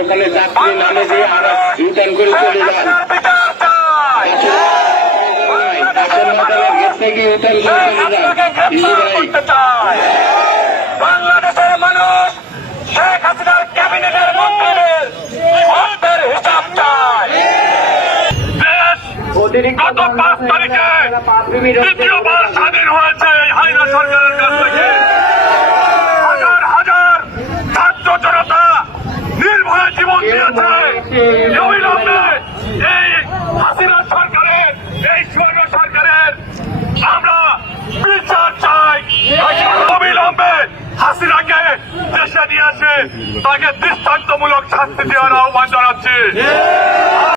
ওখানে যাত্রী নামে দিয়ে ইউটার্ন করে চলে যান। গেট থেকে ইউটার্ন করে চলে যান। বাংলাদেশের মানুষ শেখ হাসিনার ক্যাবিনেটের মন্ত্রীদের অর্থের হিসাব চায়। গত 5 তারিখে দ্বিতীয়বার স্বাধীন হয়েছে হাইনা সরকারের কাছ থেকে। হাজার হাজার ছাত্র জনতা নির্ভয়ে জীবন দিয়েছে। অবিলম্বে এই হাসিনা সরকারের, এই স্বর্ণ সরকারের আমরা বিচার চাই। অবিলম্বে হাসিনাকে দেশে নিয়ে আসে তাকে দৃষ্টান্তমূলক শাস্তি দেওয়ার আহ্বান জানাচ্ছি।